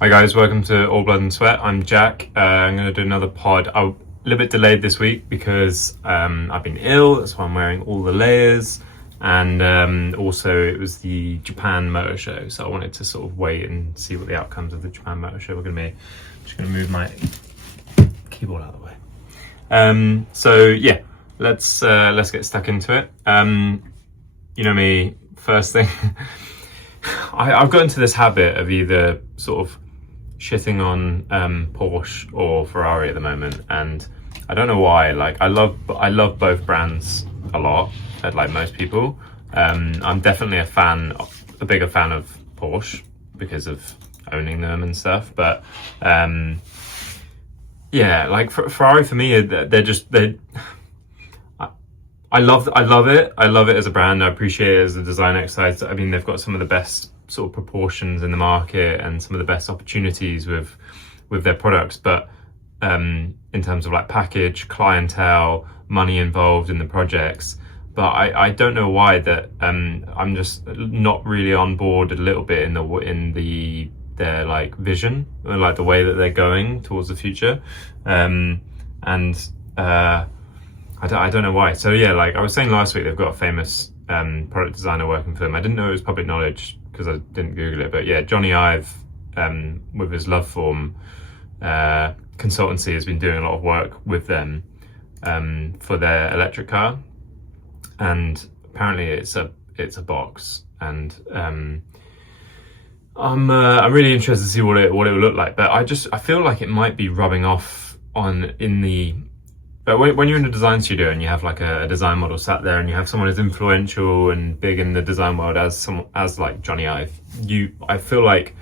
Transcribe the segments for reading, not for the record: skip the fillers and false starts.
Hi guys, welcome to All Blood and Sweat. I'm Jack. I'm going to do another pod. I'm a little bit delayed this week because I've been ill. That's why I'm wearing all the layers. And also it was the Japan Motor Show. So I wanted to sort of wait and see what the outcomes of the Japan Motor Show were going to be. I'm just going to move my keyboard out of the way. So yeah, let's get stuck into it. You know me, first thing, I've got into this habit of either sort of shitting on Porsche or Ferrari at the moment, and I don't know why. Like I love both brands a lot, like most people. I'm definitely a bigger fan of Porsche because of owning them and stuff. But yeah, like Ferrari for me, I love it. I love it as a brand. I appreciate it as a design exercise. I mean, they've got some of the best sort of proportions in the market and some of the best opportunities with their products. But in terms of like package, clientele, money involved in the projects. But I don't know why that I'm just not really on board a little bit in their like vision, or like the way that they're going towards the future. I don't know why. So yeah, like I was saying last week, they've got a famous product designer working for them. I didn't know it was public knowledge because I didn't Google it. But yeah, Johnny Ive, with his Love Form consultancy, has been doing a lot of work with them for their electric car. And apparently it's a box. And I'm really interested to see what it will look like. But I feel like it might be rubbing off But when you're in a design studio and you have like a design model sat there and you have someone as influential and big in the design world as like Johnny Ive, I feel like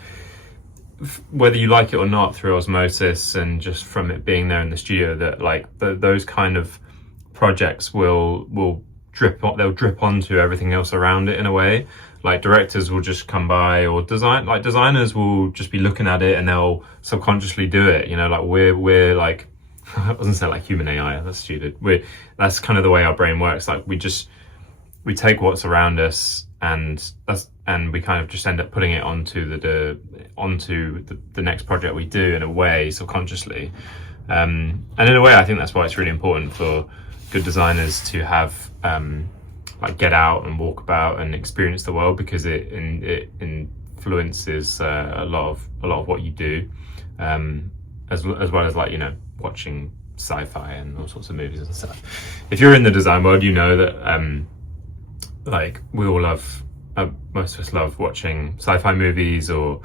whether you like it or not, through osmosis and just from it being there in the studio, that like those kind of projects will drip onto everything else around it in a way. Like directors will just come by, or designers will just be looking at it and they'll subconsciously do it. You know, like we're like, I wasn't saying like human AI, that's stupid. That's kind of the way our brain works. Like we take what's around us and we kind of just end up putting it onto the next project we do in a way, subconsciously. And in a way, I think that's why it's really important for good designers to have like get out and walk about and experience the world, because it influences a lot of what you do, as well as, like, you know, watching sci-fi and all sorts of movies and stuff. If you're in the design world, you know that like we all love, most of us love watching sci-fi movies or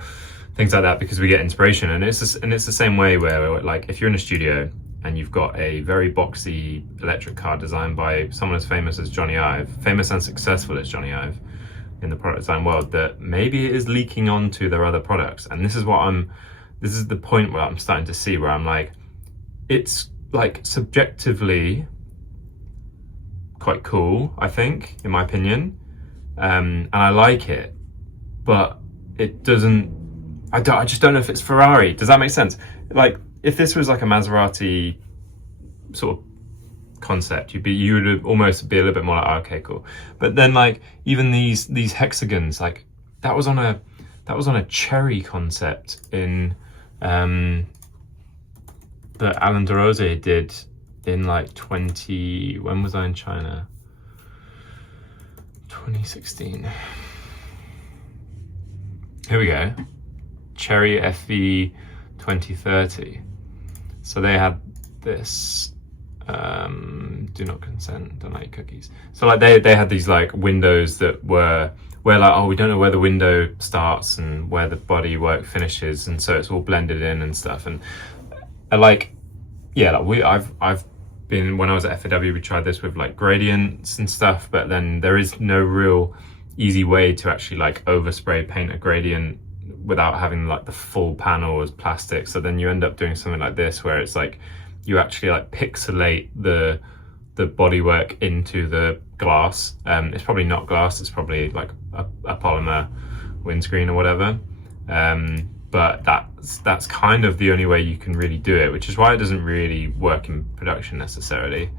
things like that because we get inspiration. And it's the same way where, like, if you're in a studio and you've got a very boxy electric car designed by someone as famous as Johnny Ive, famous and successful as Johnny Ive in the product design world, that maybe it is leaking onto their other products. And this is the point where I'm starting to see, where I'm like, it's like subjectively quite cool, I think, in my opinion, and I like it, but it doesn't. I just don't know if it's Ferrari. Does that make sense? Like, if this was like a Maserati sort of concept, you would almost be a little bit more like, oh, okay, cool. But then, like, even these hexagons, like that was on a cherry concept in that Alan DeRose did in like when was I in China? 2016. Here we go. Cherry FV 2030. So they had this do not consent, don't like cookies. So like they had these like windows that were where, like, oh, we don't know where the window starts and where the bodywork finishes, and so it's all blended in and stuff. And like, yeah, like I've been, when I was at FAW, we tried this with like gradients and stuff, but then there is no real easy way to actually like overspray paint a gradient without having like the full panel as plastic. So then you end up doing something like this, where it's like you actually like pixelate the bodywork into the glass. It's probably not glass, it's probably like a polymer windscreen or whatever. But that's kind of the only way you can really do it, which is why it doesn't really work in production necessarily.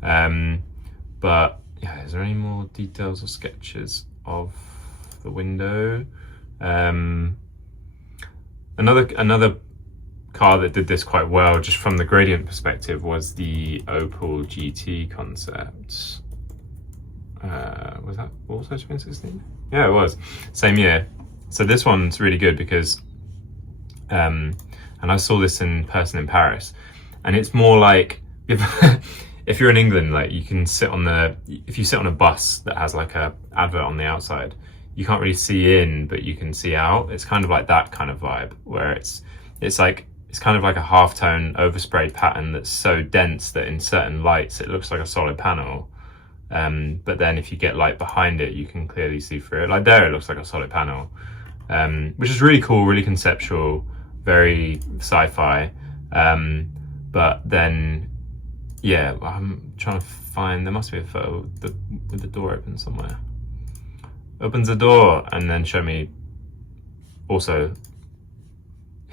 But yeah, is there any more details or sketches of the window? Another car that did this quite well, just from the gradient perspective, was the Opel GT concept. Was that also 2016? Yeah, it was. Same year. So this one's really good because, and I saw this in person in Paris, and it's more like, if you're in England, like you can sit on if you sit on a bus that has like a advert on the outside, you can't really see in, but you can see out. It's kind of like that kind of vibe, where it's kind of like a half-tone oversprayed pattern that's so dense that in certain lights it looks like a solid panel. But then if you get light behind it, you can clearly see through it. Like there, it looks like a solid panel, which is really cool, really conceptual, very sci-fi. But then, yeah, I'm trying to find, there must be a photo with the door open somewhere. Opens the door and then show me also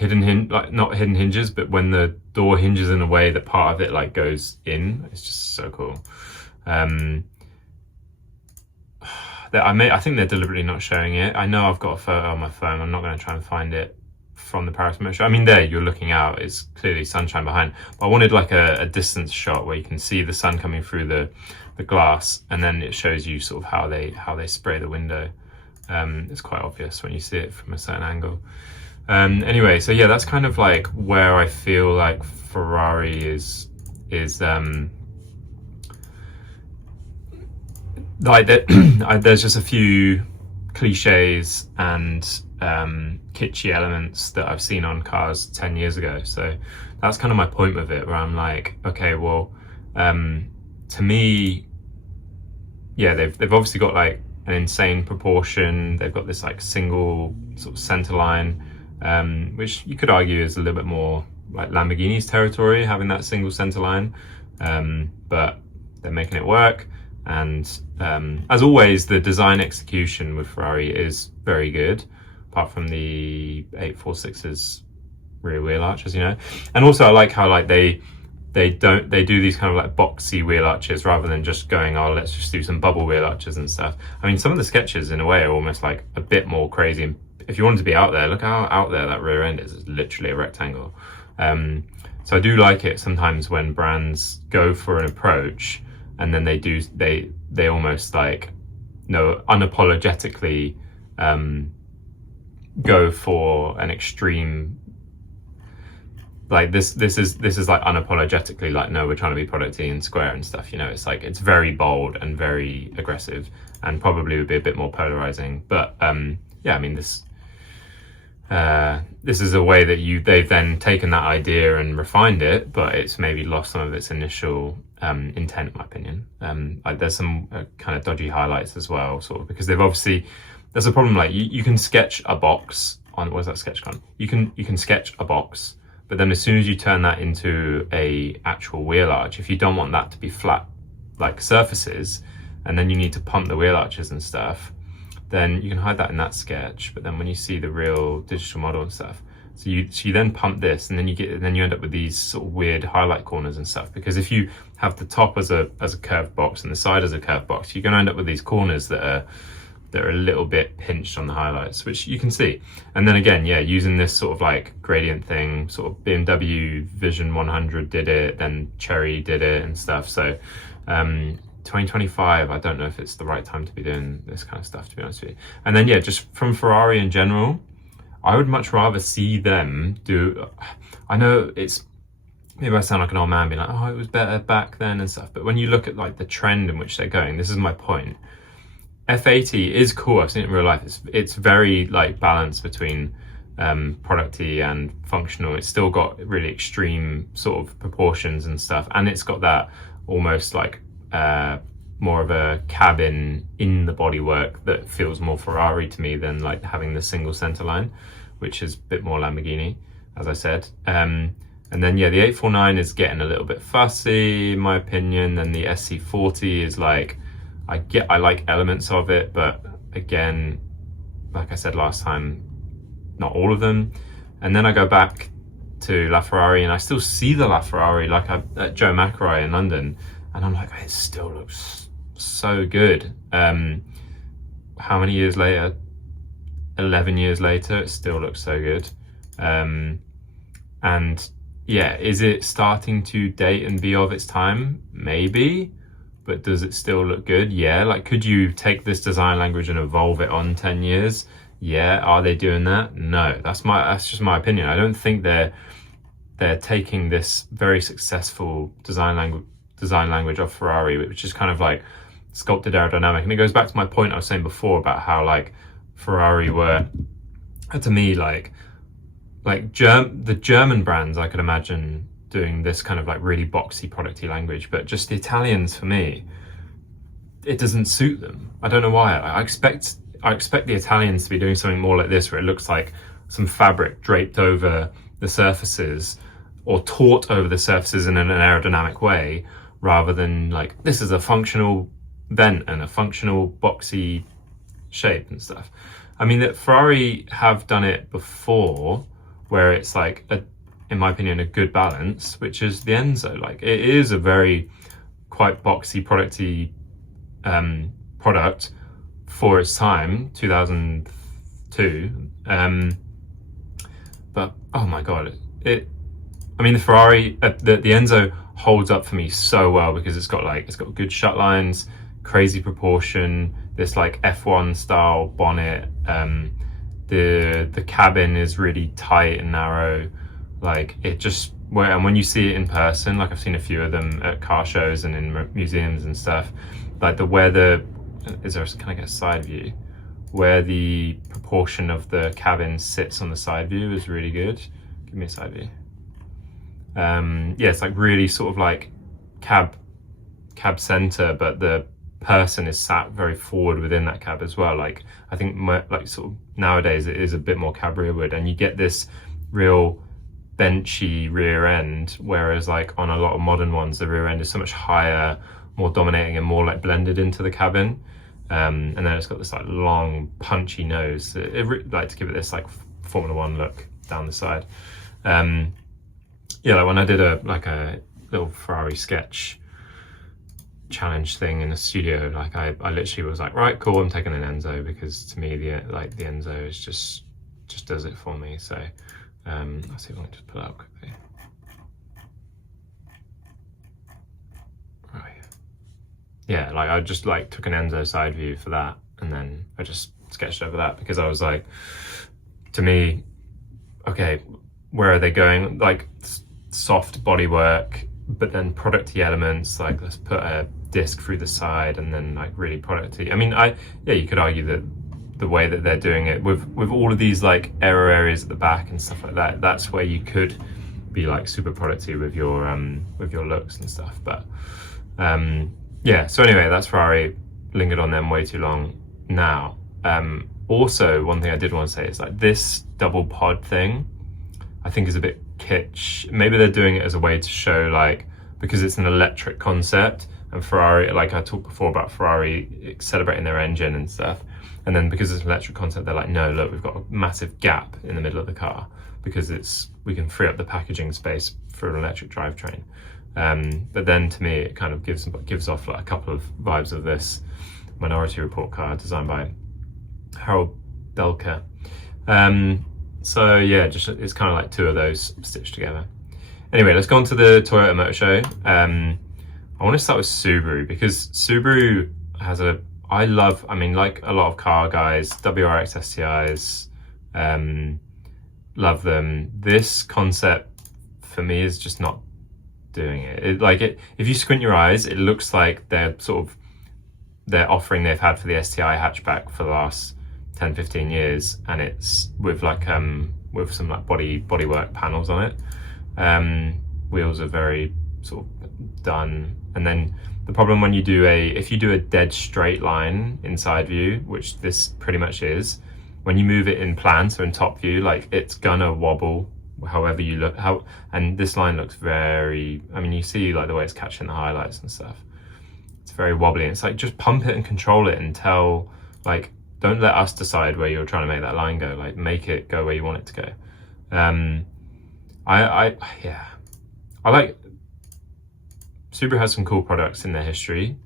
not hidden hinges, but when the door hinges in a way that part of it like goes in. It's just so cool. I think they're deliberately not showing it. I know I've got a photo on my phone. I'm not going to try and find it from the Paris Motor Show. I mean, there you're looking out, it's clearly sunshine behind, but I wanted like a distance shot where you can see the sun coming through the glass, and then it shows you sort of how they spray the window. It's quite obvious when you see it from a certain angle. Anyway, so yeah, that's kind of like where I feel like Ferrari is like there's just a few cliches and kitschy elements that I've seen on cars 10 years ago. So that's kind of my point with it, where I'm like, okay, well, to me, yeah, they've obviously got like an insane proportion. They've got this like single sort of center line, which you could argue is a little bit more like Lamborghini's territory, having that single center line, but they're making it work. And as always, the design execution with Ferrari is very good, apart from the 846's rear wheel arches, you know. And also I like how like they do these kind of like boxy wheel arches rather than just going, oh, let's just do some bubble wheel arches and stuff. I mean, some of the sketches in a way are almost like a bit more crazy. And if you wanted to be out there, look how out there that rear end is. It's literally a rectangle. So I do like it sometimes when brands go for an approach and then they almost like unapologetically go for an extreme, like this is like unapologetically like, no, we're trying to be producty and square and stuff, you know. It's like, it's very bold and very aggressive, and probably would be a bit more polarizing. But yeah, I mean, this is a way that they've then taken that idea and refined it, but it's maybe lost some of its initial intent, in my opinion. Like there's some kind of dodgy highlights as well, sort of, because there's a problem. Like you can sketch a box on, what is that sketch gun? You can sketch a box, but then as soon as you turn that into a actual wheel arch, if you don't want that to be flat like surfaces, and then you need to pump the wheel arches and stuff, then you can hide that in that sketch. But then when you see the real digital model and stuff, so you then pump this, and then you end up with these sort of weird highlight corners and stuff. Because if you have the top as a curved box and the side as a curved box, you're going to end up with these corners that are a little bit pinched on the highlights, which you can see. And then again, yeah, using this sort of like gradient thing, sort of BMW Vision 100 did it, then Cherry did it and stuff. So 2025, I don't know if it's the right time to be doing this kind of stuff, to be honest with you. And then yeah, just from Ferrari in general, I would much rather see them do, I know it's, maybe I sound like an old man being like, oh, it was better back then and stuff, but when you look at like the trend in which they're going, this is my point. F80 is cool, I've seen it in real life. It's very like balanced between producty and functional. It's still got really extreme sort of proportions and stuff, and it's got that almost like more of a cabin in the bodywork that feels more Ferrari to me than like having the single center line, which is a bit more Lamborghini, as I said. And then yeah, the 849 is getting a little bit fussy in my opinion. Then the SC40 is like, I like elements of it, but again, like I said last time, not all of them. And then I go back to LaFerrari and I still see the LaFerrari like at Joe McElroy in London, and I'm like, it still looks so good. How many years later? 11 years later, it still looks so good. And yeah, is it starting to date and be of its time? Maybe. But does it still look good? Yeah. Like, could you take this design language and evolve it on 10 years? Yeah. Are they doing that? No. That's just my opinion. I don't think they're taking this very successful design language of Ferrari, which is kind of like sculpted aerodynamic. And it goes back to my point I was saying before about how like Ferrari were, to me, like the German brands, I could imagine doing this kind of like really boxy, producty language, but just the Italians, for me, it doesn't suit them. I don't know why. I expect the Italians to be doing something more like this, where it looks like some fabric draped over the surfaces or taut over the surfaces in an aerodynamic way, rather than like, this is a functional vent and a functional boxy shape and stuff. I mean, that Ferrari have done it before, where it's like in my opinion, a good balance, which is the Enzo. Like, it is a very quite boxy, producty product for its time, 2002. But oh my god, I mean, the Ferrari, the Enzo holds up for me so well, because it's got good shut lines, crazy proportion, this like F1 style bonnet. The cabin is really tight and narrow. Like, it just, and when you see it in person, like I've seen a few of them at car shows and in museums and stuff, like can I get a side view? Where the proportion of the cabin sits on the side view is really good. Give me a side view. Yeah, it's like really sort of like cab center, but the person is sat very forward within that cab as well. Like, I think like sort of nowadays it is a bit more cab rearward, and you get this real benchy rear end, whereas like on a lot of modern ones, the rear end is so much higher, more dominating, and more like blended into the cabin. And then it's got this like long punchy nose. Like to give it this like Formula One look down the side. Yeah, like when I did a little Ferrari sketch challenge thing in the studio, like I literally was like, right, cool, I'm taking an Enzo, because to me the Enzo is just does it for me. So let's see if I can just pull it up quickly. Right. Yeah, like I just like took an Enzo side view for that, and then I just sketched over that, because I was like, to me, okay, where are they going? Like soft bodywork, but then producty elements, like let's put a disc through the side, and then like really producty. I mean, you could argue that the way that they're doing it with all of these like aero areas at the back and stuff like that, that's where you could be like super productive with your looks and stuff. But yeah, so anyway, that's Ferrari. Lingered on them way too long now. Also, one thing I did want to say is like this double pod thing, I think is a bit kitsch. Maybe they're doing it as a way to show, like, because it's an electric concept, and Ferrari, like I talked before about Ferrari celebrating their engine and stuff, and then because it's an electric concept, they're like, no, look, we've got a massive gap in the middle of the car, because we can free up the packaging space for an electric drivetrain. But then to me, it kind of gives off like a couple of vibes of this Minority Report car designed by Harold Belker. So yeah, just it's kind of like two of those stitched together. Anyway, let's go on to the Toyota Motor Show. I want to start with Subaru, because Subaru has I mean, like a lot of car guys, WRX STIs, love them. This concept for me is just not doing it. If you squint your eyes, it looks like they're offering they've had for the STI hatchback for the last 10-15 years, and it's with like with some like bodywork panels on it. Wheels are very sort of done, and then the problem when if you do a dead straight line inside view, which this pretty much is, when you move it in plan, so in top view, like it's gonna wobble however you look. And this line looks very, I mean, you see like the way it's catching the highlights and stuff. It's very wobbly. It's like, just pump it and control it until, like, don't let us decide where you're trying to make that line go. Like, make it go where you want it to go. I like, Subaru has some cool products in their history.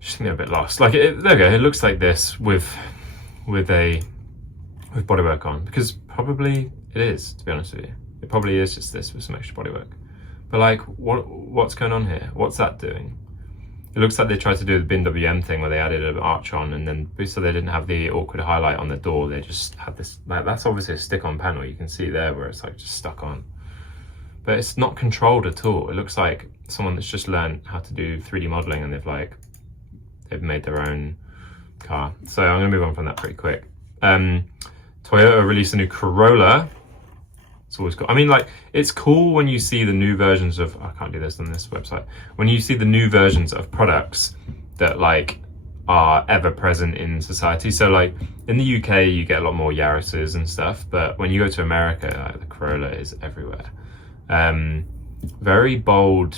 Just a bit lost. Like, there we go. It looks like this with bodywork on, because probably it is, to be honest with you. It probably is just this with some extra bodywork. But like, what's going on here? What's that doing? It looks like they tried to do the bin WM thing where they added an arch on, and then so they didn't have the awkward highlight on the door, they just had this, like, that's obviously a stick-on panel. You can see there where it's like just stuck on. But it's not controlled at all. It looks like someone that's just learned how to do 3D modeling and they've made their own car. So I'm gonna move on from that pretty quick. Toyota released a new Corolla. It's always cool. I mean, like, it's cool when you see the new versions of, I can't do this on this website. When you see the new versions of products that like are ever present in society. So like in the UK, you get a lot more Yaris's and stuff, but when you go to America, like, the Corolla is everywhere. Very bold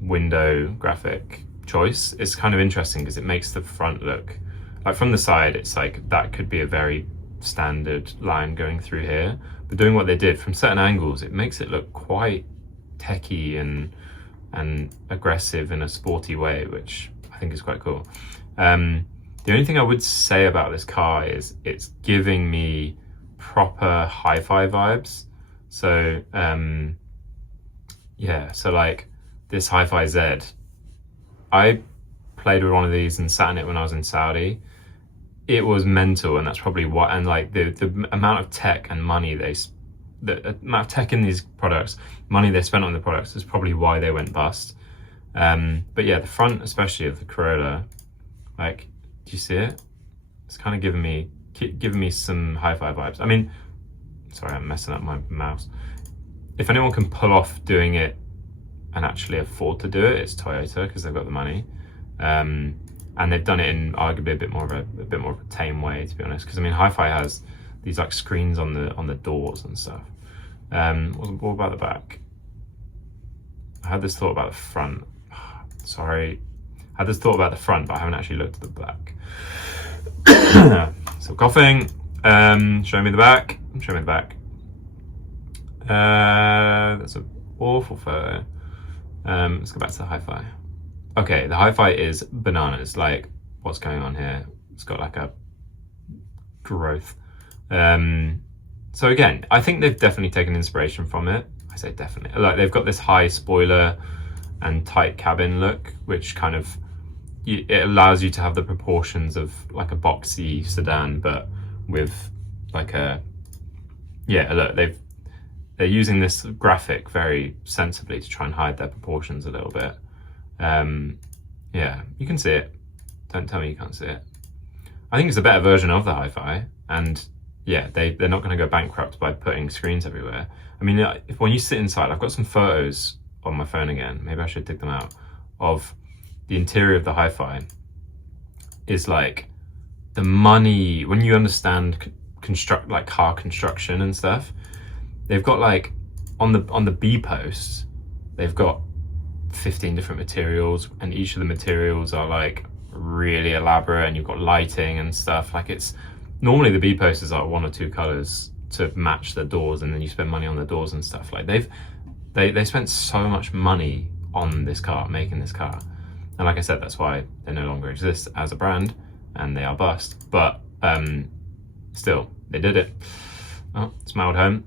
window graphic choice. It's kind of interesting because it makes the front look, like from the side, it's like that could be a very standard line going through here. But doing what they did from certain angles, it makes it look quite techy and aggressive in a sporty way, which I think is quite cool. The only thing I would say about this car is it's giving me proper hi-fi vibes. So yeah, so like this Hi-Fi Z, I played with one of these and sat in it when I was in Saudi. It was mental, and that's probably what, and like the amount of tech and money the amount of tech in these products, money they spent on the products is probably why they went bust. But yeah, the front, especially of the Corolla, like, do you see it? It's kind of giving me some hi-fi vibes. I mean, sorry, I'm messing up my mouse. If anyone can pull off doing it and actually afford to do it, it's Toyota, because they've got the money. And they've done it in arguably a bit more of a tame way, to be honest. Because I mean, Hi-Fi has these like screens on the doors and stuff. What about the back? I had this thought about the front. Sorry, I had this thought about the front, but I haven't actually looked at the back. So coughing. Show me the back. Show me the back. That's an awful photo. Let's go back to the Hi-Fi. Okay, the Hi-Fi is bananas. Like, what's going on here? It's got like a growth. So again, I think they've definitely taken inspiration from it. I say definitely. Like, they've got this high spoiler and tight cabin look, which kind of, it allows you to have the proportions of like a boxy sedan, but with like a, yeah, look, they're using this graphic very sensibly to try and hide their proportions a little bit. Yeah, you can see it. Don't tell me you can't see it. I think it's a better version of the Hi-Fi, and yeah, they're not going to go bankrupt by putting screens everywhere. I mean, when you sit inside, I've got some photos on my phone again, maybe I should dig them out, of the interior of the Hi-Fi. Is like the money, when you understand like car construction and stuff, they've got like on the B posts, they've got 15 different materials, and each of the materials are like really elaborate, and you've got lighting and stuff. Like, it's normally the B post is like 1 or 2 colors to match the doors, and then you spend money on the doors and stuff. Like, they spent so much money on this car, making this car, and like I said, that's why they no longer exist as a brand and they are bust. But still, they did it. Oh, it's my old home,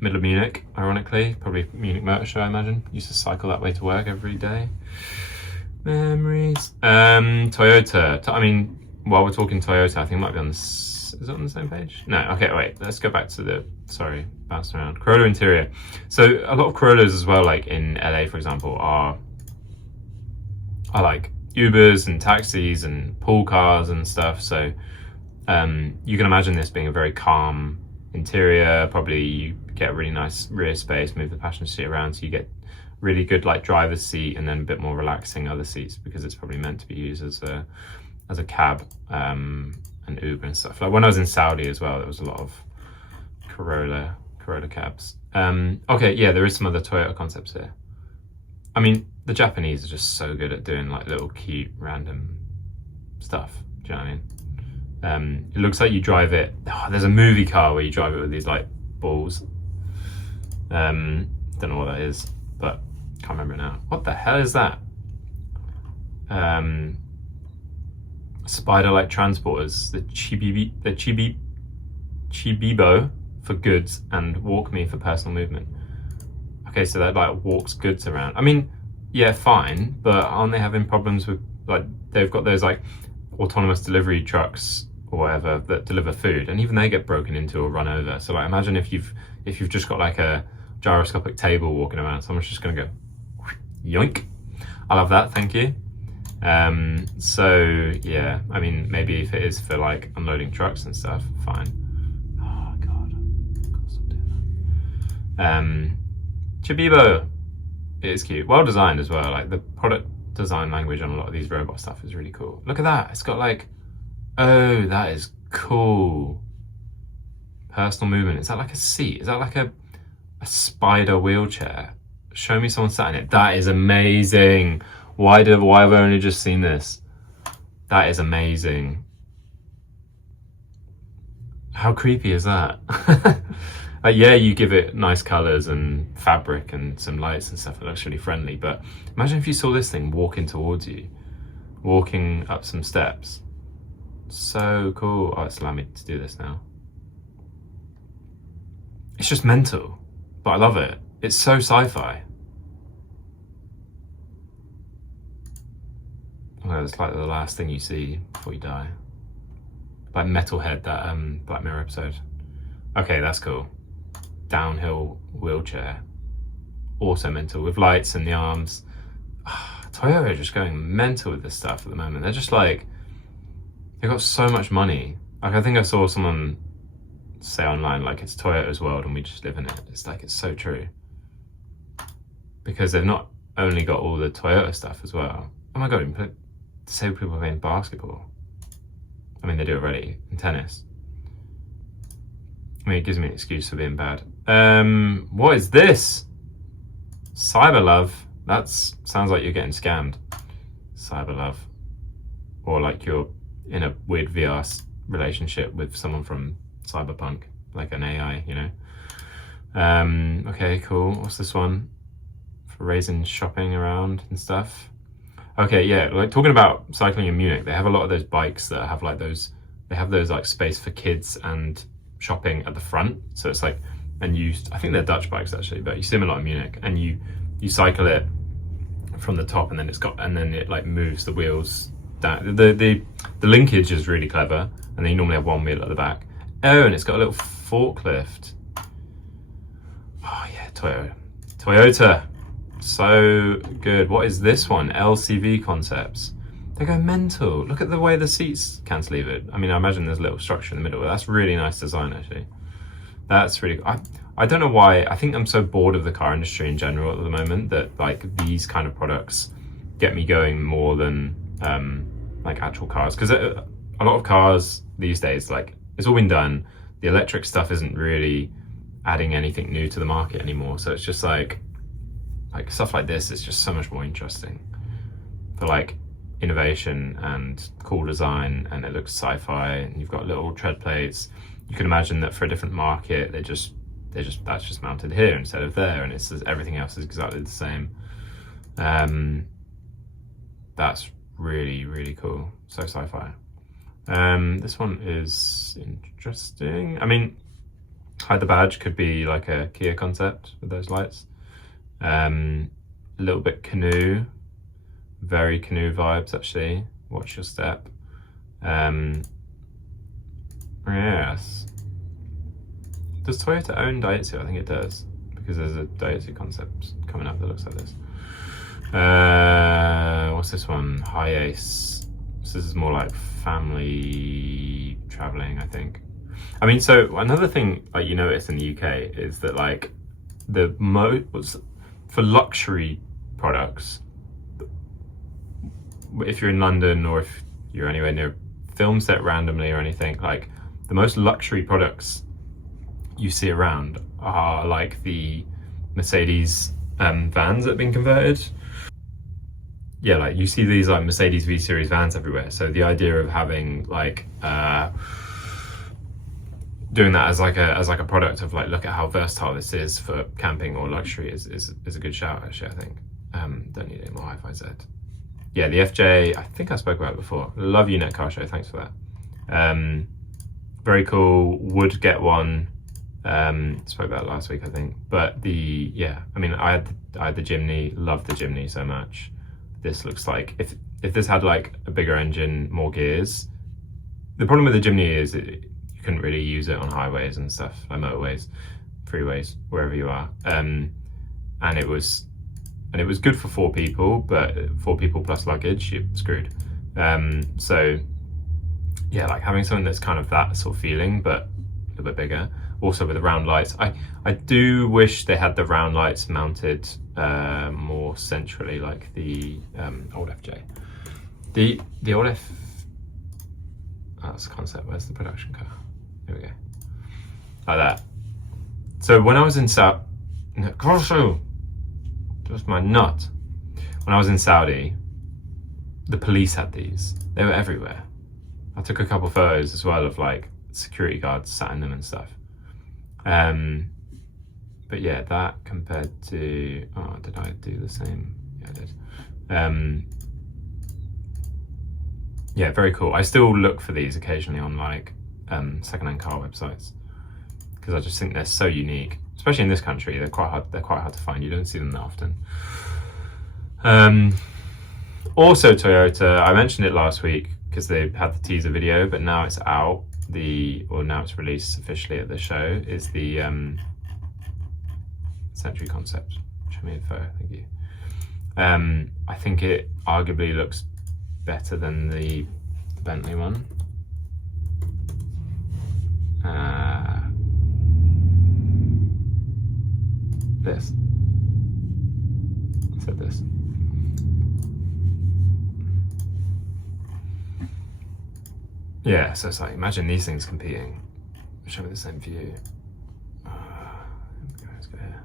middle of Munich, ironically, probably Munich Motor Show, I imagine. Used to cycle that way to work every day. Memories. Toyota. I mean, while we're talking Toyota, I think it might be on this. Is it on the same page? No. Okay, wait. Let's go back to the. Sorry, bouncing around. Corolla interior. So a lot of Corollas as well, like in LA, for example, are like Ubers and taxis and pool cars and stuff. So you can imagine this being a very calm interior. Probably you get a really nice rear space, move the passenger seat around, so you get really good like driver's seat, and then a bit more relaxing other seats, because it's probably meant to be used as a cab and Uber and stuff. Like when I was in Saudi as well, there was a lot of Corolla cabs. Okay, yeah, there is some other Toyota concepts here. I mean, the Japanese are just so good at doing like little cute random stuff. Do you know what I mean? It looks like you drive it. Oh, there's a movie car where you drive it with these like balls. Don't know what that is, but can't remember it now. What the hell is that? Spider-like transporters, the Chibibo for goods and walk me for personal movement. Okay, so that like walks goods around. I mean, yeah, fine, but aren't they having problems with, like, they've got those like autonomous delivery trucks or whatever that deliver food, and even they get broken into or run over. So like, imagine if you've just got like a gyroscopic table walking around, someone's just gonna go yoink. I love that, thank you. So yeah, I mean, maybe if it is for like unloading trucks and stuff, fine. Oh god, of course I'll do that. Chibibo, it is cute, well designed as well. Like the product design language on a lot of these robot stuff is really cool. Look at that, it's got like, oh, that is cool. Personal movement, is that like a seat? Is that like a spider wheelchair? Show me someone sat in it. That is amazing. Why have I only just seen this? That is amazing. How creepy is that? Yeah, you give it nice colors and fabric and some lights and stuff. It looks really friendly, but imagine if you saw this thing walking towards you, walking up some steps. So cool. Oh, it's allowed me to do this now. It's just mental, but I love it. It's so sci-fi. Well, it's like the last thing you see before you die. Like Metalhead, that Black Mirror episode. Okay, that's cool. Downhill wheelchair. Also mental, with lights and the arms. Toyota are just going mental with this stuff at the moment. They're just like, they've got so much money. Like, I think I saw someone say online, like, it's Toyota's world and we just live in it. It's like, it's so true. Because they've not only got all the Toyota stuff as well. Oh my god, disabled people playing basketball. I mean, they do already in tennis. I mean, it gives me an excuse for being bad. What is this? Cyber love. That sounds like you're getting scammed. Cyber love. Or like you're in a weird VR relationship with someone from Cyberpunk, like an AI, you know. Okay, cool. What's this one? For raising shopping around and stuff. Okay, yeah, like talking about cycling in Munich, they have a lot of those bikes that have like those, they have those like space for kids and shopping at the front. So it's like, and I think they're Dutch bikes actually, but you see them a lot in Munich, and you cycle it from the top, and then it like moves the wheels down. The linkage is really clever, and then you normally have one wheel at the back. Oh, and it's got a little forklift. Oh yeah, Toyota. So good. What is this one? LCV Concepts. They go mental. Look at the way the seats cantilevered. I mean, I imagine there's a little structure in the middle. That's really nice design, actually. That's really. I don't know why. I think I'm so bored of the car industry in general at the moment that like these kind of products get me going more than like actual cars. Because a lot of cars these days, like, it's all been done. The electric stuff isn't really adding anything new to the market anymore. So it's just like stuff like this is just so much more interesting for like innovation and cool design, and it looks sci-fi, and you've got little tread plates. You can imagine that for a different market, that's just mounted here instead of there, and it's everything else is exactly the same. That's really, really cool. So sci-fi. This one is interesting. I mean, hide the badge could be like a Kia concept with those lights. A little bit canoe, very canoe vibes actually. Watch your step. Yes. Does Toyota own Daihatsu? I think it does, because there's a Daihatsu concept coming up that looks like this. What's this one? High Ace. So this is more like family traveling, I think. I mean, so another thing like you notice in the UK is that like for luxury products, if you're in London or if you're anywhere near a film set randomly or anything, like the most luxury products you see around are like the Mercedes vans that have been converted. Yeah, like you see these like Mercedes V-Series vans everywhere. So the idea of having like doing that as like a product of like, look at how versatile this is for camping or luxury is a good shout actually, I think. Don't need any more Hi-Fi Z. Yeah, the FJ, I think I spoke about it before. Love you, Net Car Show, thanks for that. Very cool, would get one. Spoke about it last week, I think. But I had the Jimny, loved the Jimny so much. This looks like if this had like a bigger engine, more gears. The problem with the Jimny is you couldn't really use it on highways and stuff, like motorways, freeways, wherever you are. And it was good for 4 people, but 4 people plus luggage, you're screwed. So yeah, like having something that's kind of that sort of feeling, but a little bit bigger. Also with the round lights. I do wish they had the round lights mounted more centrally, like the old FJ. The old F... Oh, that's the concept. Where's the production car? Here we go. Like that. So when I was in Saudi... Just my nut. When I was in Saudi, the police had these. They were everywhere. I took a couple photos as well of like security guards sat in them and stuff. But yeah, that compared to, oh, did I do the same? Yeah, I did. Yeah, very cool. I still look for these occasionally on like secondhand car websites because I just think they're so unique, especially in this country. They're quite hard to find. You don't see them that often. Also Toyota, I mentioned it last week because they had the teaser video, but now it's out. Now it's released officially at the show, is the Century concept. Show me a photo, thank you. I think it arguably looks better than the Bentley one. This. I said this. Yeah, so it's like, imagine these things competing. Show me the same view. Let's go here.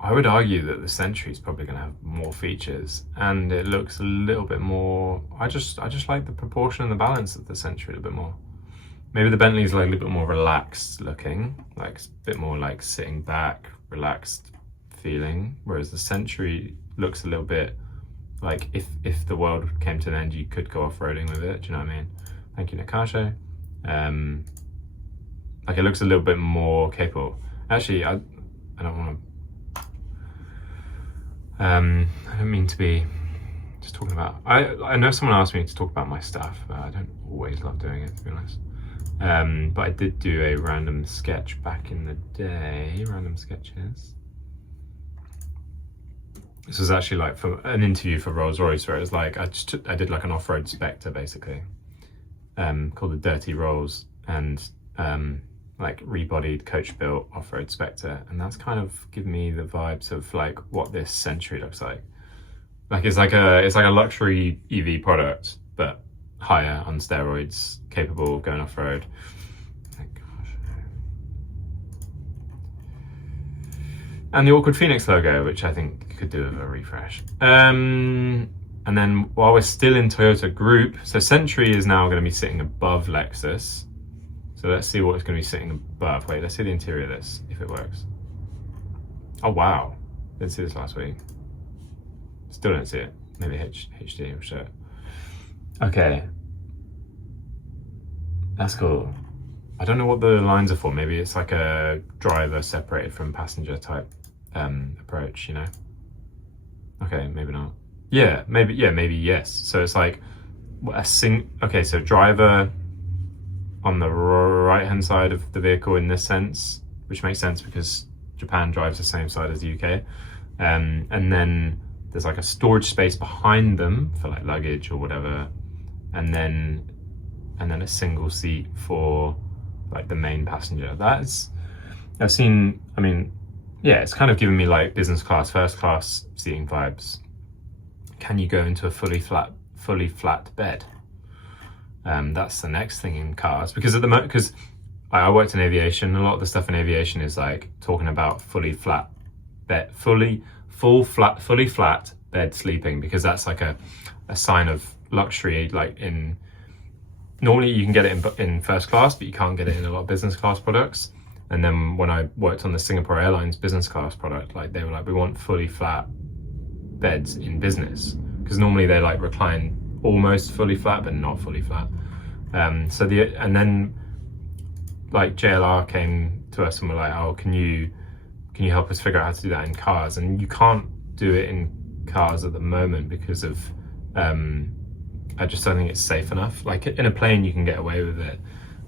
I would argue that the Century is probably going to have more features, and it looks a little bit more. I just like the proportion and the balance of the Century a little bit more. Maybe the Bentley is like a little bit more relaxed looking, like a bit more like sitting back, relaxed feeling, whereas the Century looks a little bit like if the world came to an end, you could go off-roading with it. Do you know what I mean? Thank you, Nakasha. Like it looks a little bit more capable. Actually, I don't want to. I don't mean to be just talking about. I know someone asked me to talk about my stuff, but I don't always love doing it, to be honest. But I did do a random sketch back in the day. Random sketches. This was actually like for an interview for Rolls-Royce, where it was like I did like an off-road Spectre basically, called the Dirty Rolls, and like rebodied, coach built off-road Spectre, and that's kind of given me the vibes of like what this Century looks like. Like it's like a luxury EV product, but higher on steroids, capable of going off-road. And the awkward Phoenix logo, which I think could do with a refresh. And then while we're still in Toyota Group, so Century is now going to be sitting above Lexus. So let's see what it's going to be sitting above. Wait, let's see the interior of this, if it works. Oh, wow. Didn't see this last week. Still don't see it. Maybe HD will show it. Okay. That's cool. I don't know what the lines are for. Maybe it's like a driver separated from passenger type approach, you know? Okay, maybe not. Yeah, maybe yes. So it's like okay, so driver on the right hand side of the vehicle in this sense, which makes sense because Japan drives the same side as the UK. And then there's like a storage space behind them for like luggage or whatever, and then a single seat for like the main passenger. I've seen, I mean, yeah, it's kind of giving me like business class, first class seating vibes. Can you go into a fully flat bed? That's the next thing in cars, because at the moment, because I worked in aviation, a lot of the stuff in aviation is like talking about fully flat bed sleeping, because that's like a sign of luxury. Like normally you can get it in first class, but you can't get it in a lot of business class products. And then when I worked on the Singapore Airlines business class product, like they were like, we want fully flat beds in business, because normally they like recline almost fully flat, but not fully flat. And then like JLR came to us and were like, oh, can you help us figure out how to do that in cars? And you can't do it in cars at the moment because of I just don't think it's safe enough. Like in a plane you can get away with it,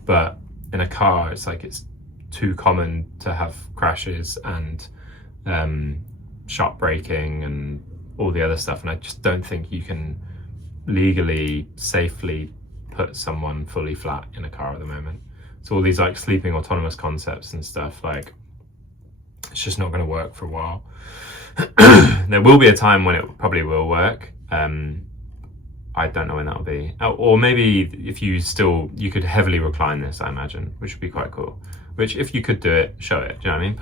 but in a car it's like it's too common to have crashes and sharp braking and all the other stuff, and I just don't think you can legally safely put someone fully flat in a car at the moment. So all these like sleeping autonomous concepts and stuff, like it's just not going to work for a while. There will be a time when it probably will work. I don't know when that'll be. Or maybe if you could heavily recline this, I imagine, which would be quite cool. Which if you could do it, show it. Do you know what I mean?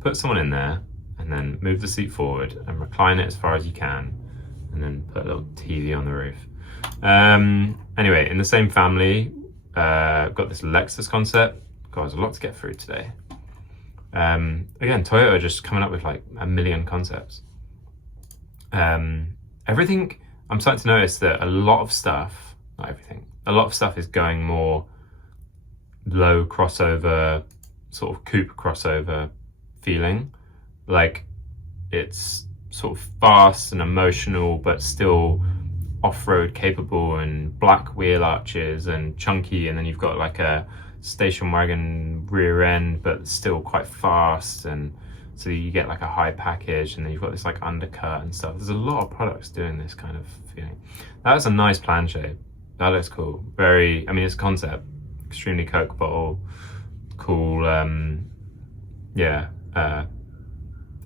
Put someone in there and then move the seat forward and recline it as far as you can, and then put a little TV on the roof. Anyway, in the same family, got this Lexus concept. God, there's a lot to get through today. Again, Toyota are just coming up with like a million concepts. Everything, I'm starting to notice that a lot of stuff, not everything, a lot of stuff is going more low crossover, sort of coupe crossover feeling. Like it's sort of fast and emotional, but still off-road capable, and black wheel arches and chunky, and then you've got like a station wagon rear end but still quite fast, and so you get like a high package, and then you've got this like undercut and stuff. There's a lot of products doing this kind of feeling. That's a nice plan shape. That looks cool. Very, I mean, it's a concept, extremely Coke bottle, cool.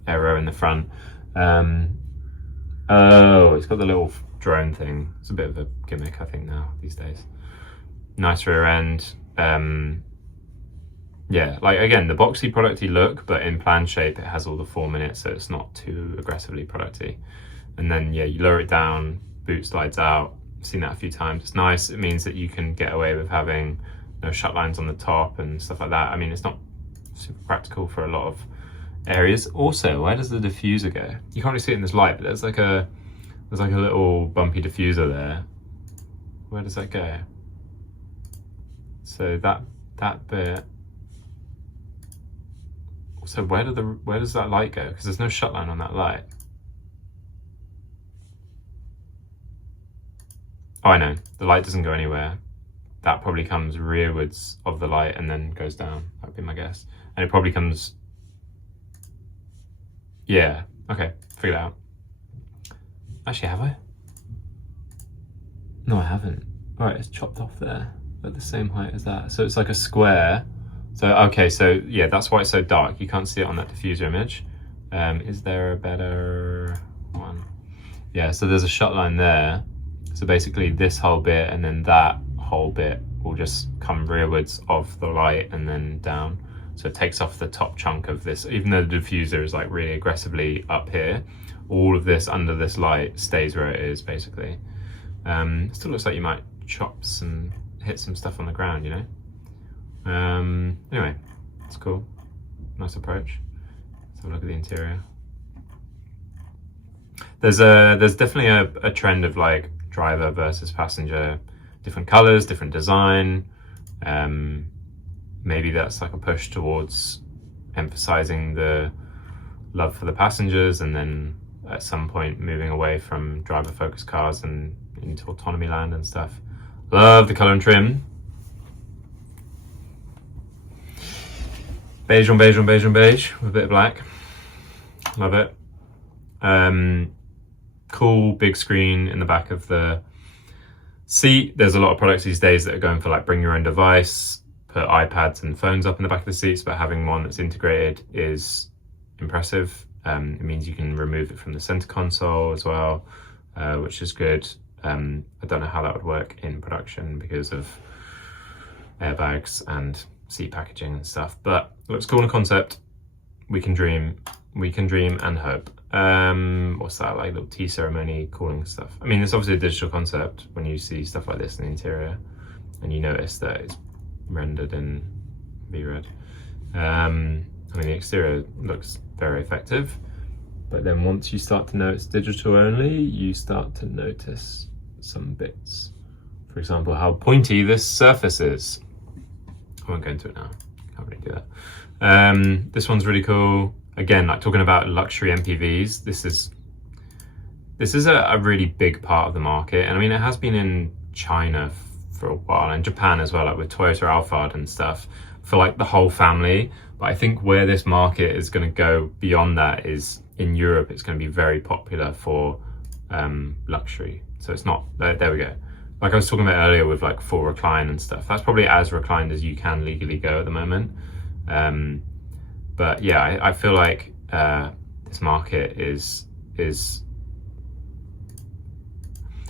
Aero in the front. Oh, it's got the little drone thing. It's a bit of a gimmick, I think, now these days. Nice rear end. Yeah, like again, the boxy producty look, but in plan shape it has all the form in it, so it's not too aggressively producty. And then yeah, you lower it down, boot slides out. I've seen that a few times. It's nice. It means that you can get away with having no shut lines on the top and stuff like that. I mean, it's not super practical for a lot of areas. Also, where does the diffuser go? You can't really see it in this light, but there's like a little bumpy diffuser there. Where does that go? So that bit. So where does that light go? Because there's no shut line on that light. Oh, I know. The light doesn't go anywhere. That probably comes rearwards of the light and then goes down. That would be my guess. And it probably comes... Yeah. Okay. Figured it out. Actually, have I? No, I haven't. All right, it's chopped off there at the same height as that. So it's like a square. So, okay, so yeah, that's why it's so dark. You can't see it on that diffuser image. Is there a better one? Yeah, so there's a shut line there. So basically this whole bit and then that whole bit will just come rearwards of the light and then down. So it takes off the top chunk of this, even though the diffuser is like really aggressively up here, all of this under this light stays where it is basically. Still looks like you might hit some stuff on the ground, you know? Anyway, it's cool. Nice approach. Let's have a look at the interior. There's definitely a trend of like driver versus passenger, different colors, different design. Maybe that's like a push towards emphasizing the love for the passengers, and then at some point moving away from driver focused cars and into autonomy land and stuff. Love the color and trim. Beige on beige on beige on beige with a bit of black. Love it. Cool big screen in the back of the seat. There's a lot of products these days that are going for like bring your own device, put iPads and phones up in the back of the seats, but having one that's integrated is impressive. It means you can remove it from the center console as well, which is good. I don't know how that would work in production because of airbags and seat packaging and stuff, but it looks cool in a concept. We can dream and hope. What's that, like little tea ceremony cooling stuff? I mean, it's obviously a digital concept when you see stuff like this in the interior and you notice that it's rendered in VRED. I mean, the exterior looks very effective, but then once you start to know it's digital only, you start to notice some bits For example, how pointy this surface is. I won't go into it now. Can't really do that. This one's really cool. Again, like talking about luxury MPVs, this is a really big part of the market. And I mean, it has been in China for a while, and Japan as well, like with Toyota Alphard and stuff, for like the whole family. But I think where this market is going to go beyond that is in Europe. It's going to be very popular for luxury. So it's not, there we go. Like I was talking about earlier with like full recline and stuff. That's probably as reclined as you can legally go at the moment. But yeah, I feel like this market is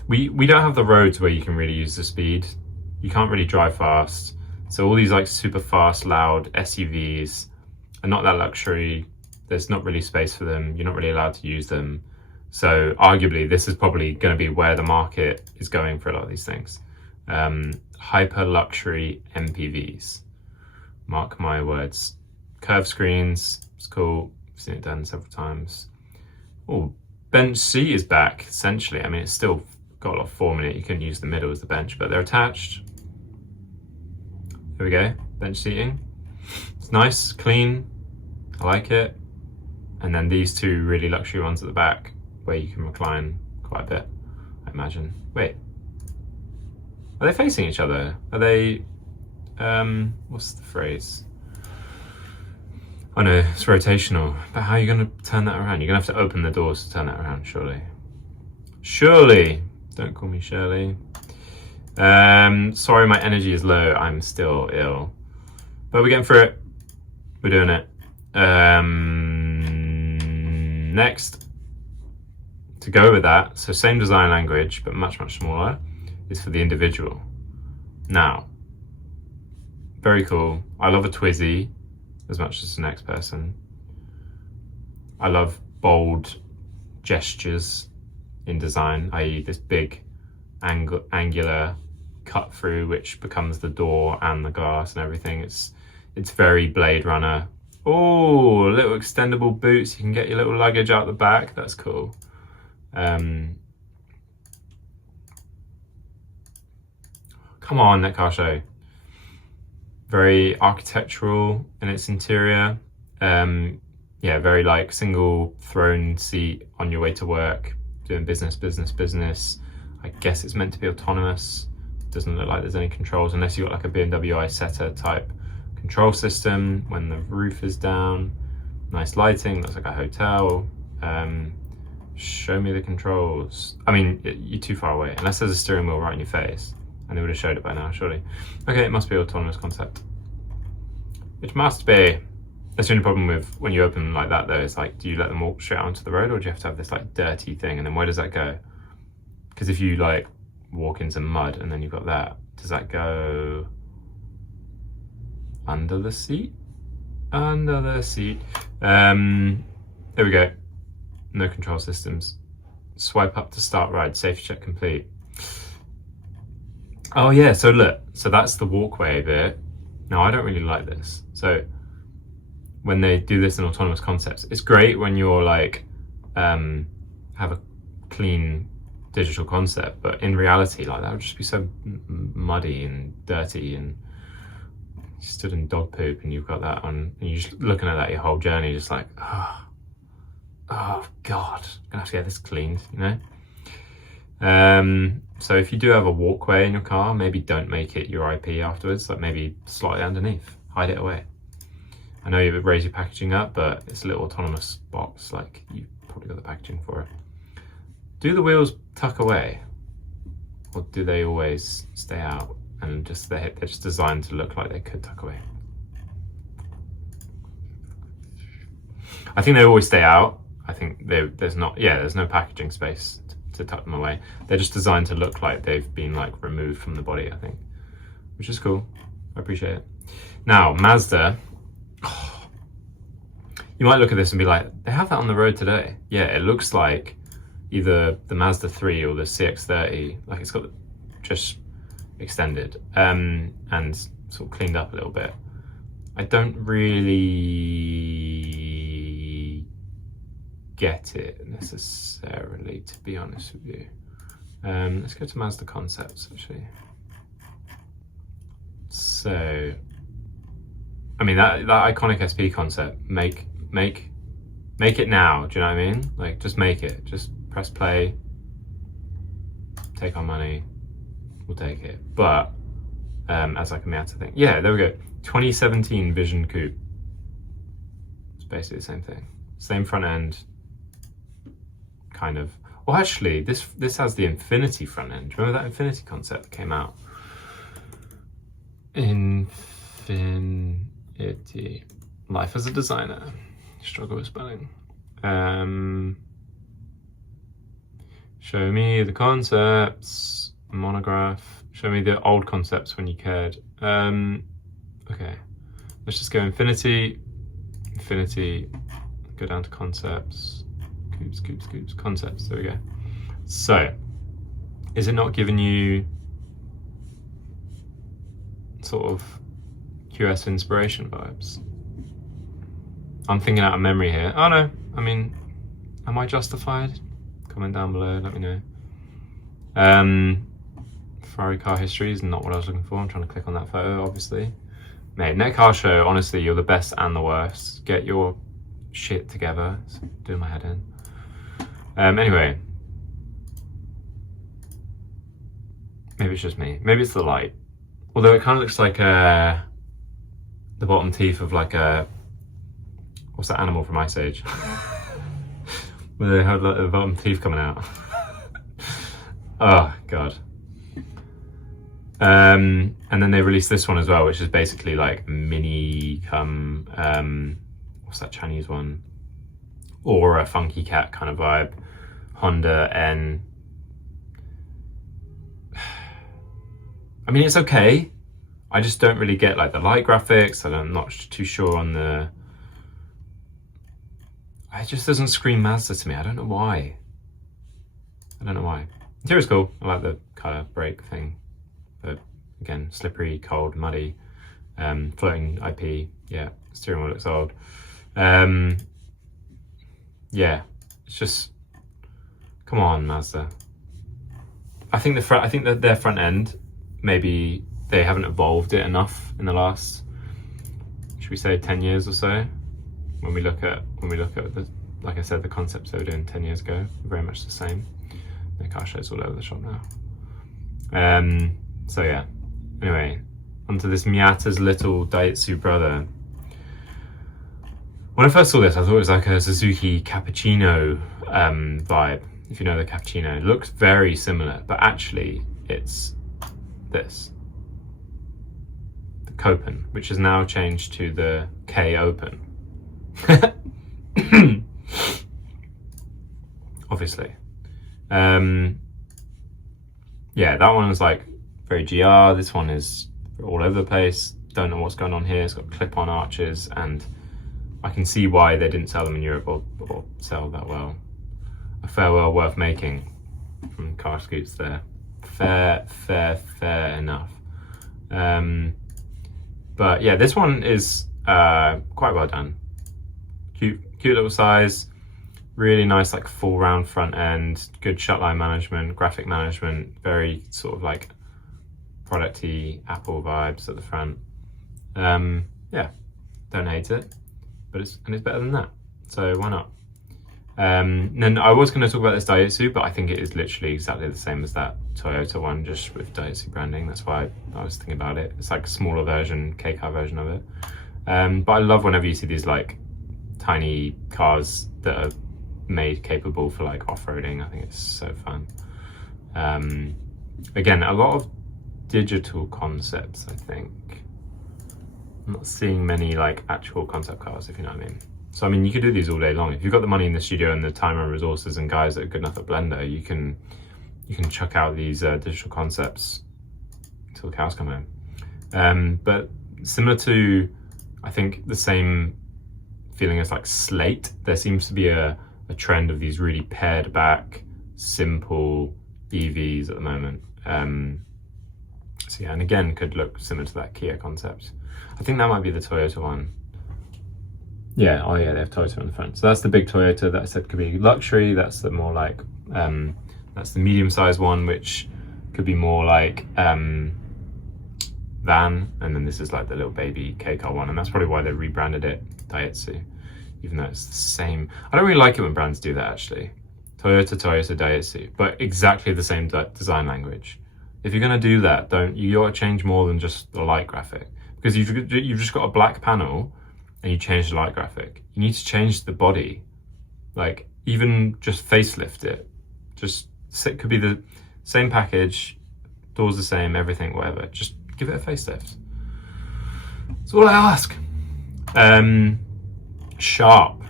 we don't have the roads where you can really use the speed. You can't really drive fast. So all these like super fast, loud SUVs are not that luxury. There's not really space for them. You're not really allowed to use them. So arguably, this is probably going to be where the market is going for a lot of these things. Hyper luxury MPVs. Mark my words. Curved screens. It's cool. I've seen it done several times. Oh, bench seat is back, essentially. I mean, it's still got a lot of form in it. You can use the middle as the bench, but they're attached. Here we go. Bench seating. It's nice, clean. I like it. And then these two really luxury ones at the back, where you can recline quite a bit, I imagine. Wait, are they facing each other? Are they, what's the phrase? Oh no, it's rotational. But how are you gonna turn that around? You're gonna have to open the doors to turn that around, surely. Surely, don't call me Shirley. Sorry, my energy is low. I'm still ill, but we're getting through it. We're doing it. Next, to go with that, so same design language, but much, much smaller, is for the individual. Now, very cool. I love a Twizy as much as the next person. I love bold gestures in design, i.e. this big angular cut through, which becomes the door and the glass and everything. It's very Blade Runner. Oh, little extendable boots. You can get your little luggage out the back. That's cool. Come on, that car show. Very architectural in its interior. Yeah, very like single throne seat on your way to work, doing business. I guess it's meant to be autonomous. Doesn't look like there's any controls unless you've got like a BMW iSetter type control system when the roof is down. Nice lighting, looks like a hotel. Show me the controls. I mean, you're too far away, unless there's a steering wheel right in your face, and they would have showed it by now, surely. Okay, it must be autonomous concept. It must be. That's the only problem with when you open like that though, is like, do you let them walk straight onto the road, or do you have to have this like dirty thing, and then where does that go? Because if you like walk into mud and then you've got that, does that go under the seat? Under the seat. There we go. No control systems. Swipe up to start ride. Safety check complete. Oh yeah, so look. So that's the walkway bit. Now I don't really like this. So when they do this in autonomous concepts, it's great when you're like, have a clean digital concept, but in reality, like that would just be so muddy and dirty, and you stood in dog poop and you've got that on, and you're just looking at that your whole journey, just like, oh God, I'm gonna have to get this cleaned, you know? So if you do have a walkway in your car, maybe don't make it your IP afterwards, like maybe slot it underneath, hide it away. I know you raise your packaging up, but it's a little autonomous box, like you've probably got the packaging for it. Do the wheels tuck away, or do they always stay out and just they're just designed to look like they could tuck away? I think they always stay out. I think there's no packaging space to tuck them away. They're just designed to look like they've been like removed from the body, I think, which is cool. I appreciate it. Now, Mazda, you might look at this and be like, they have that on the road today. Yeah, it looks like either the Mazda 3 or the CX-30, like it's got just extended and sort of cleaned up a little bit. I don't really get it necessarily, to be honest with you. Let's go to Mazda Concepts, actually. So, I mean, that iconic SP concept, make it now. Do you know what I mean? Like, just make it. Just press play. Take our money. We'll take it. But as like a Miata thing. Yeah, there we go. 2017 Vision Coupe. It's basically the same thing. Same front end. Kind of. Well, actually, this has the Infinity front end. Remember that Infinity concept that came out? Infinity. Life as a designer. Struggle with spelling. Show me the concepts. Monograph. Show me the old concepts when you cared. Okay. Let's just go Infinity. Go down to concepts. Coops, concepts. There we go. So, is it not giving you sort of QS inspiration vibes? I'm thinking out of memory here. Oh no, I mean, am I justified? Comment down below, let me know. Ferrari car history is not what I was looking for. I'm trying to click on that photo, obviously. Mate, Net Car Show, honestly, you're the best and the worst. Get your shit together. It's doing my head in. Anyway. Maybe it's just me. Maybe it's the light. Although it kind of looks like the bottom teeth of like a... What's that animal from Ice Age? Where they had like the bottom teeth coming out. Oh, God. And then they released this one as well, which is basically like mini what's that Chinese one? Or a Funky Cat kind of vibe. Honda N. I mean, it's okay. I just don't really get like the light graphics. I'm not too sure on the... It just doesn't scream Mazda to me. I don't know why. Interior's cool. I like the colour brake thing. But again, slippery, cold, muddy. Floating IP. Yeah, steering wheel looks old. Yeah, it's just... Come on, Mazda. I think that their front end, maybe they haven't evolved it enough in the last, should we say, 10 years or so. When we look at the, like I said, the concepts they were doing 10 years ago, very much the same. Their car shows all over the shop now. So yeah. Anyway, onto this Miata's little Daihatsu brother. When I first saw this, I thought it was like a Suzuki Cappuccino vibe. If you know the Cappuccino, it looks very similar, but actually it's this. The Copen, which has now changed to the K Open. Obviously. Yeah, that one is like very GR. This one is all over the place. Don't know what's going on here. It's got clip-on arches, and I can see why they didn't sell them in Europe or sell that well. A farewell worth making from Car Scoots there. Fair enough. But yeah, this one is quite well done. Cute little size, really nice like full round front end, good shut line management, graphic management, very sort of like product-y Apple vibes at the front. Yeah, don't hate it, but it's better than that, so why not? Then I was going to talk about this Daihatsu, but I think it is literally exactly the same as that Toyota one, just with Daihatsu branding. That's why I was thinking about it. It's like a smaller version, K-car version of it. But I love whenever you see these like tiny cars that are made capable for like off-roading. I think it's so fun. Again, a lot of digital concepts, I think. I'm not seeing many like actual concept cars, if you know what I mean. So I mean, you could do these all day long. If you've got the money in the studio and the time and resources and guys that are good enough at Blender, you can chuck out these digital concepts until the cows come home. But similar to, I think, the same feeling as like Slate, there seems to be a trend of these really pared back, simple EVs at the moment. So yeah, and again, could look similar to that Kia concept. I think that might be the Toyota one. Yeah, oh yeah, they have Toyota on the front. So that's the big Toyota that I said could be luxury. That's the more like, that's the medium-sized one, which could be more like the van, and then this is like the little baby K-car one, and that's probably why they rebranded it Daihatsu, even though it's the same. I don't really like it when brands do that, actually. Toyota, Daihatsu, but exactly the same design language. If you're going to do that, you got to change more than just the light graphic, because you've just got a black panel and you change the light graphic. You need to change the body, like even just facelift it. It could be the same package, doors the same, everything, whatever. Just give it a facelift. That's all I ask. Sharp,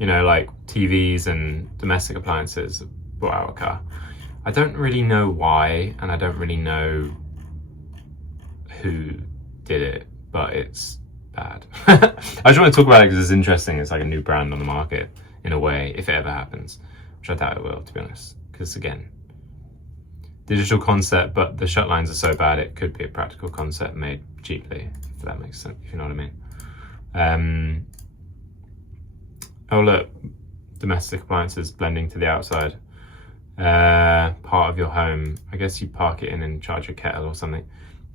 like TVs and domestic appliances brought out a car. I don't really know why, and I don't really know who did it, but it's bad. I just want to talk about it because it's interesting. It's like a new brand on the market in a way, if it ever happens, which I doubt it will, to be honest. Because again, digital concept, but the shut lines are so bad it could be a practical concept made cheaply, if that makes sense, if you know what I mean. Oh look, domestic appliances blending to the outside. Part of your home. I guess you park it in and charge your kettle or something.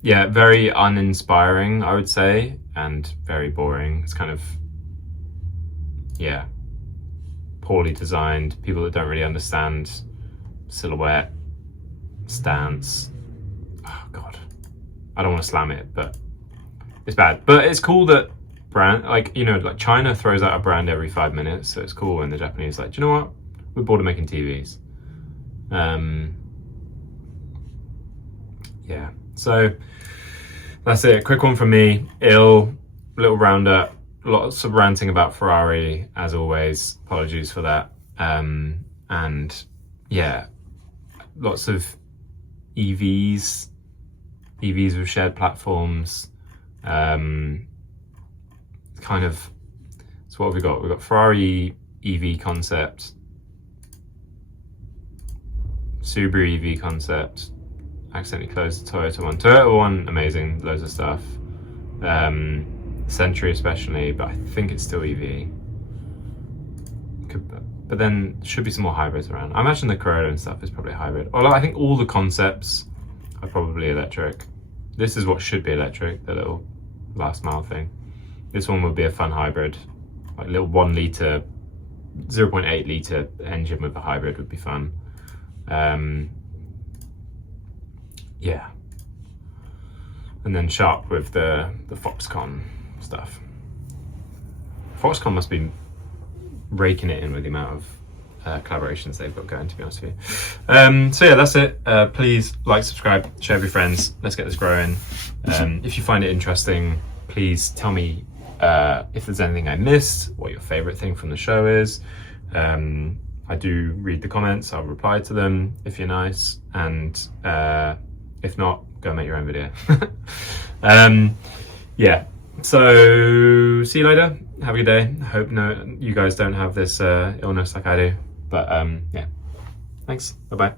Yeah, very uninspiring, I would say, and very boring. It's kind of, yeah, poorly designed. People that don't really understand silhouette, stance. Oh God, I don't want to slam it, but it's bad. But it's cool that like China throws out a brand every 5 minutes, so it's cool when the Japanese do you know what? We're bored of making TVs. Yeah, so that's it. Quick one from me. Little roundup. Lots of ranting about Ferrari, as always. Apologies for that. And yeah, lots of EVs with shared platforms. Kind of, so what have we got? We've got Ferrari EV concept, Subaru EV concept, accidentally closed the Toyota one. Toyota one, amazing, loads of stuff. Century especially, but I think it's still EV. But then there should be some more hybrids around. I imagine the Corolla and stuff is probably hybrid. Although I think all the concepts are probably electric. This is what should be electric, the little last mile thing. This one would be a fun hybrid, like a little 1 litre, 0.8 litre engine with a hybrid would be fun. Yeah. And then Sharp with the Foxconn stuff. Foxconn must be raking it in with the amount of collaborations they've got going, to be honest with you. So yeah, that's it. Please like, subscribe, share with your friends. Let's get this growing. If you find it interesting, please tell me if there's anything I missed, what your favorite thing from the show is. I do read the comments, I'll reply to them if you're nice, and if not, go make your own video. Yeah, so see you later. Have a good day. Hope you guys don't have this illness like I do, but yeah, thanks, bye-bye.